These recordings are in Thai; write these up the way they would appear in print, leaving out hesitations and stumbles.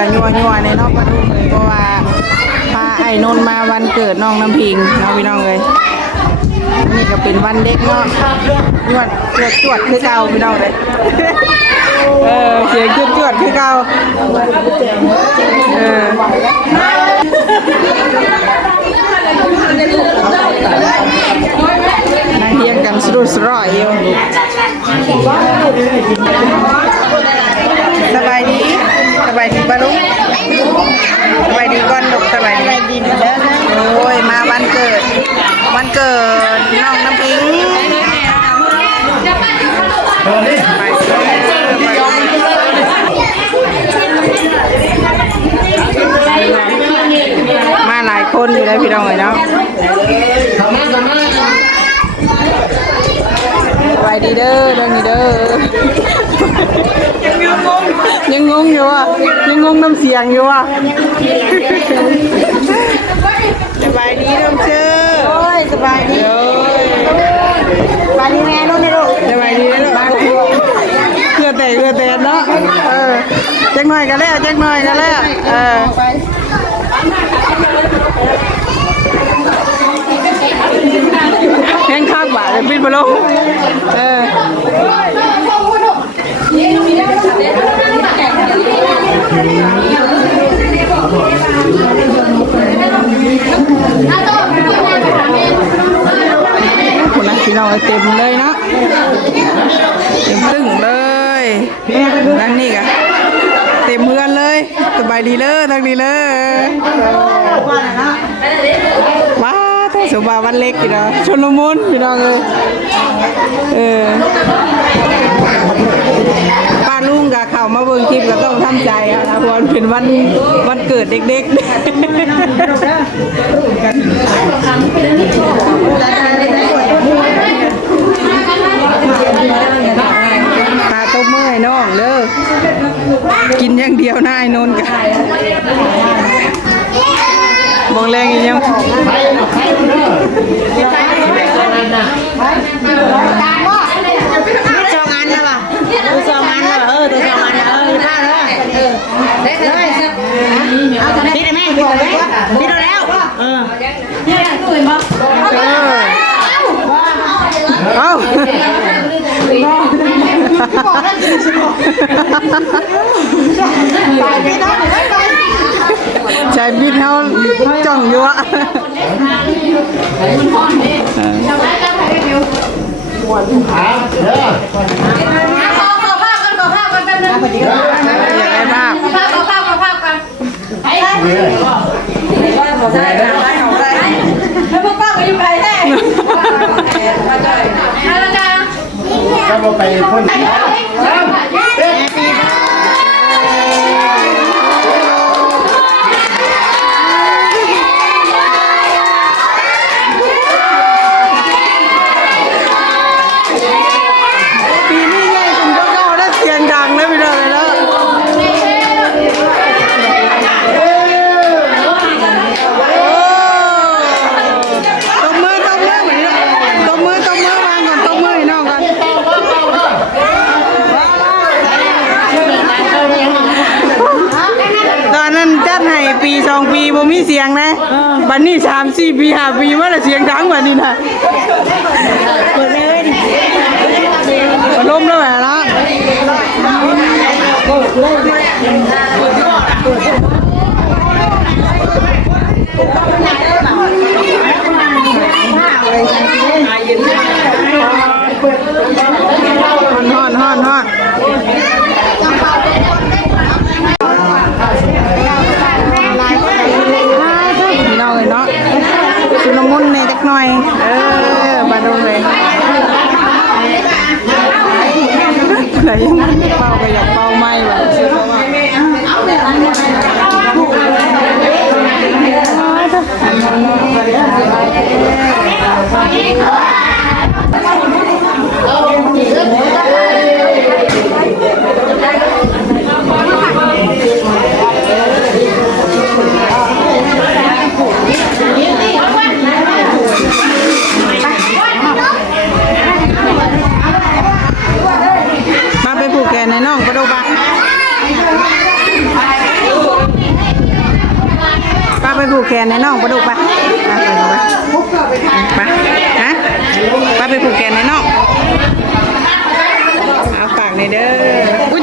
กับยัวในนอกประตูเลยเพราะว่าพาไอ้นนมาวันเกิดน้องน้ำพิงน้องพี่น้องเลยนี่ก็เป็นวันเด็กเนาะจวดคือเก่าพี่น้องเลยเสียงจวดคือเก่านั่งเทียงกันสรุปสร่อยอยู่สบายดีปะลุงสบายดีก่อนลูกสบายดีเด้อโอ้ยมาวันเกิดน้องน้ำพิงมาหลายคนอยู่ได้พี่น้องเลยเนาะสบายดีเด้อนี่เด้อยังงงอยู่อ่ะยังงงน้ำเสียงอยู่อ่ะสบายดีน้องเชื่อโอ้ยสบายดีสบายดีแม่นู่นนี่ลูกสบายดีลูกเกลือเตะเนาะแจ็คหน่อยกันแล้วแห้งข้างบ่าเลยปิดบอลลูคนนั้นพี่น้องเต็มเลยเนาะเต็มตึ้งเลยนั่นนี่กะเต็มเพื่อนเลยสบายดีเลยทั้งนี้เลยว้าแต่สบายวันเล็กพี่น้องชนละมุนพี่น้องเลยป้าลุงกับเขามาเบิ่งคลิปก็ต้องทำใจค่ะเพราะเป็นวันเกิดเด็กๆตาต้มเมื่อยน้องเด้อกินอย่างเดียวนะไอ้นนท์กันบองแรงอีกยังพี่ได้แม่พี่ได้แล้วเอาใจบิดเขาจ้องอยู่อะอยากได้ภาพแล้วพวกป้าไปอยู่ไกลแท้ก็มาไปพ่นปี2 ปีบ่มีเสียงนะบัดนี้3 4 ปี5 ปีว่าละเสียงดังกว่านี้นะเปิดเลยมาล้มแล้วแหละเนาะฮอนชุนมุนเนี่ยจักหน่อยมาดูเลยอะไรยังเป่าไปอยากเป่าไม้แบบเชื่อมาไปผูกแขนในน้องก็ดูบ้าง ผูกแขนในน้องปลาดุกไปไปฮะไปผูกแขนในน้องเอาปากในเด้ออุ้ย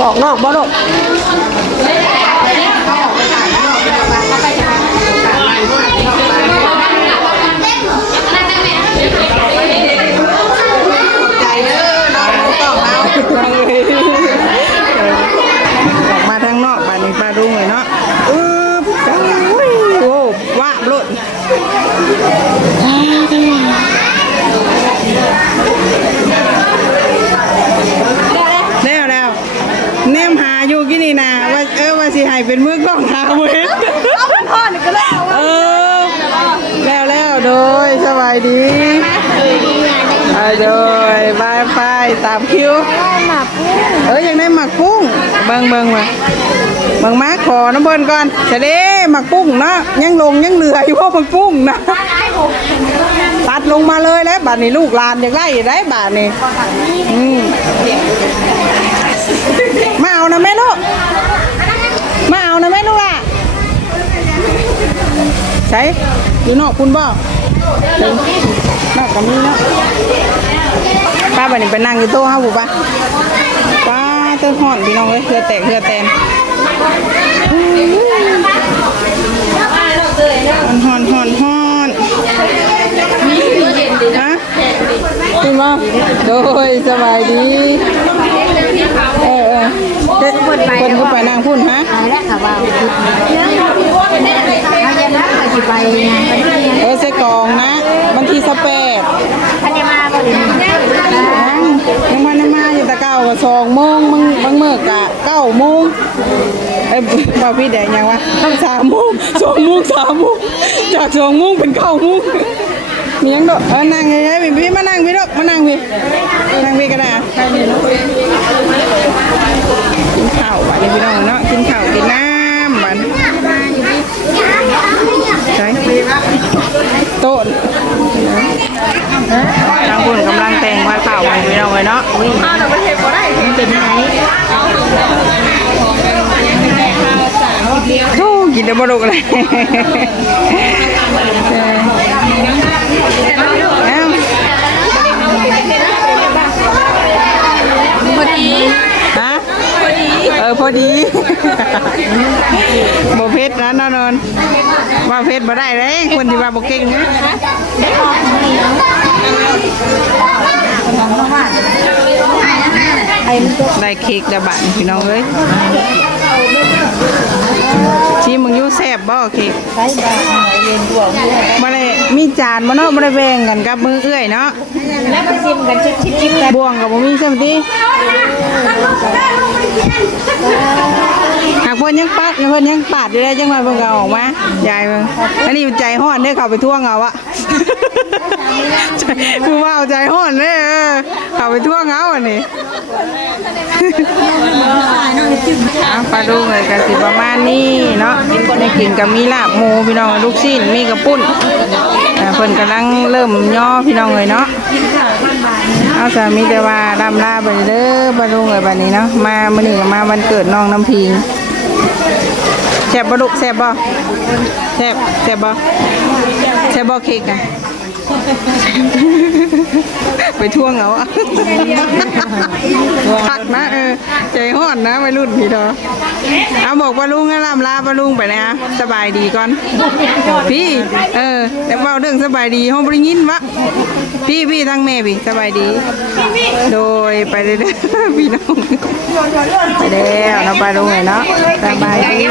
บอกนอกบ่ลูกมาทางนอกบ้านนี้ปลาดุงเลยเนาะโอ้ว้าบลุดแล้วแนมหาอยู่กี่นี่นะว่าสิให้เป็นมือกล้องหาเว้นเอาเป็นพ่อนี่ก็แล้วแล้วโดยสบายดีโดยบายไปตามคิวยังได้หมักปุ้งเบิ่งมาขอน้ำเบิ่นก่อนจะได้หมักปุ้งเนาะยังเหลืออยู่เพราะหมักปุ้งนะตัดลงมาเลยแล้วบาดนี้ลูกหลานอย่างไรได้บาดนี้มาเอานะแม่ลูกล่ะใช่อยู่นอกคุณบ่นอกกับนี้เนาะป้าบันนี้ไปนั่งอยู่โต๊ะห้าบุป้าเติมห่อนพี่น้องเลยเพื่อแตนห่อนฮะคุณบ่โดยสบายดีคนก็ไปนั่งพุ่นฮะใส่กองนะบางทีสเปดยังมาอยู่ตะเก้ากับ2 โมงบางเมื่อกะ9 โมงบ่พี่แดงยังวะต้อง3 โมง2 โมง3 โมงจาก2 โมงเป็น9 โมงมียังดอกนั่งไงพี่มานั่งพี่ดอกมานั่งพี่ก็ได้กินข้าววันนี้พี่น้องเนาะกินข้าวกินน้ำวันใช่โต๊ะทางคนกำลังแต่งไว้เปล่าไว้พี่น้องเลยเนาะเป็นไงทู่กินได้บ่ดกเลยพอดีบ่เพชรนะนอนว่าเพชรบ่ได้เลยคนที่ว่าบ่เก่งนะได้เค้กดาบันพี่น้องเอ้ยชีมึงอยู่แซ่บบ่เค้กบ่ได้มีจานบ่เนาะบ่ได้แบ่งกันกับมือเอื้อยเนาะแล้วไปชิมกันชิบๆบ่วงก็บ่มีซั่นติหากเพิ่นยังปักเพิ่นยังปาดอยู่ได้จังหน่อยเพิ่นก็ออกมายายเพิ่นอันนี้ใจฮ้อนเด้อเข้าไปท่วงเอาอะคือว่าเอาใจฮ้อนเด้อเข้าไปท่วงเอาอันนี้ปลาดุกเลยก็สิประมาณนี้เนาะได้กินกับมีลาบหมูพี่น้องลูกชิ้นมีกระปุ้นเพิ่นกำลังเริ่มย่อพี่น้องเลยเนาะเอาสามีแต่ว่าดำลาไปเด้อปลาดุกเลยบัดนี้เนาะมามื้อนี้มาวันเกิดน้องน้ำพิงแซ่บปลาดุกแซ่บบ่แซ่บบ่เค้กอ่ะ ไปท่วงเอาพักนะใจห้อนนะวัยรุ่นพี่ดอเอาบอกปลาลุงนะลำลาปลาลุงไปนะสบายดีก่อนพี่แต่เบาเรื่องสบายดีห้องบริยินวะพี่ทั้งแม่พี่สบายดีโดยไปเลยเด้อพี่น้องไปแล้วเราไปลุงเลยเนาะสบายดี